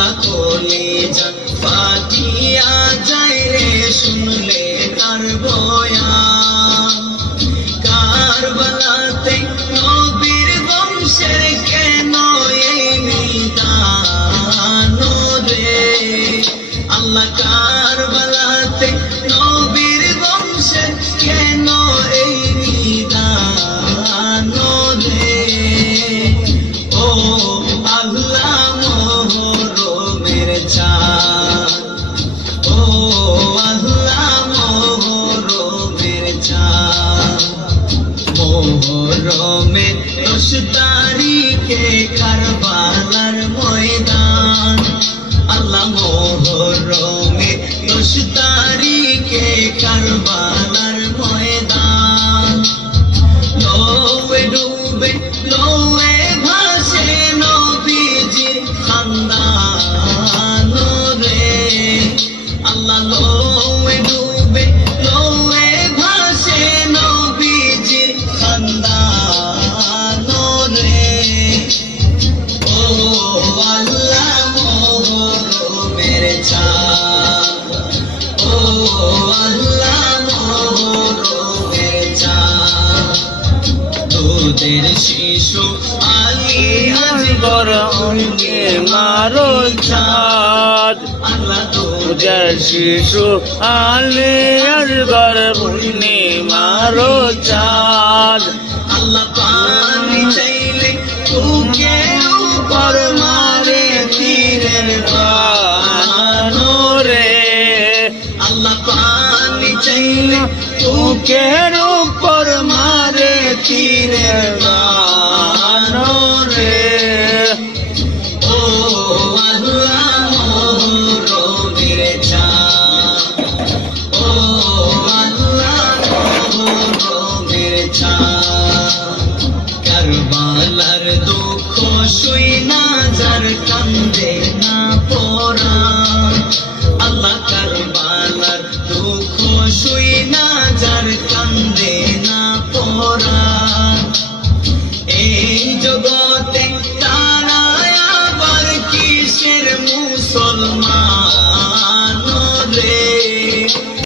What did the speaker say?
আল্লাহ কলিজা ফাটিয়া যায় রে শুনলে তার বয়ান। কারবালাতে নবীর বংশের কেন এই নিদান রে, আল্লাহ কারবালাতে নবীর বংশের কেন এই নিদান রে। ও আল্লাহ মোহরমের চাঁদ, ও আল্লাহ মোহরমের চাঁদ। মোহরমের 10 তারিখে কারবালার ময়দান, আল্লাহ মোহরমের 10 তারিখে কারবালার ময়দান। লোয়ে ডুবে লোয়ে ভাসে নবীজির খানদান রে, আল্লাহ লোয়ে ডুবে লোয়ে ভাসে নবীজির খানদান রে। ও আল্লাহ মোহরমের চাঁদ, ও আল্লাহ মোহরমের চাঁদ। দুধের শিশু আলী আসগর অঙ্গে মারো চাঁদ, আল্লাহ দুধের শিশু আলী আসগর অঙ্গে মারো চাঁদ। আল্লাহ পানি চাইলে বুকের উপর মারে তীরের বান রে, আল্লাহ পানি চাইলে বুকের উপর মারে তীরের বান রে। ও আল্লাহ মোহরমের চাঁদ, ও আল্লাহ মোহরমের চাঁদ। কারবালার দুঃখ শুই না যার কান্দে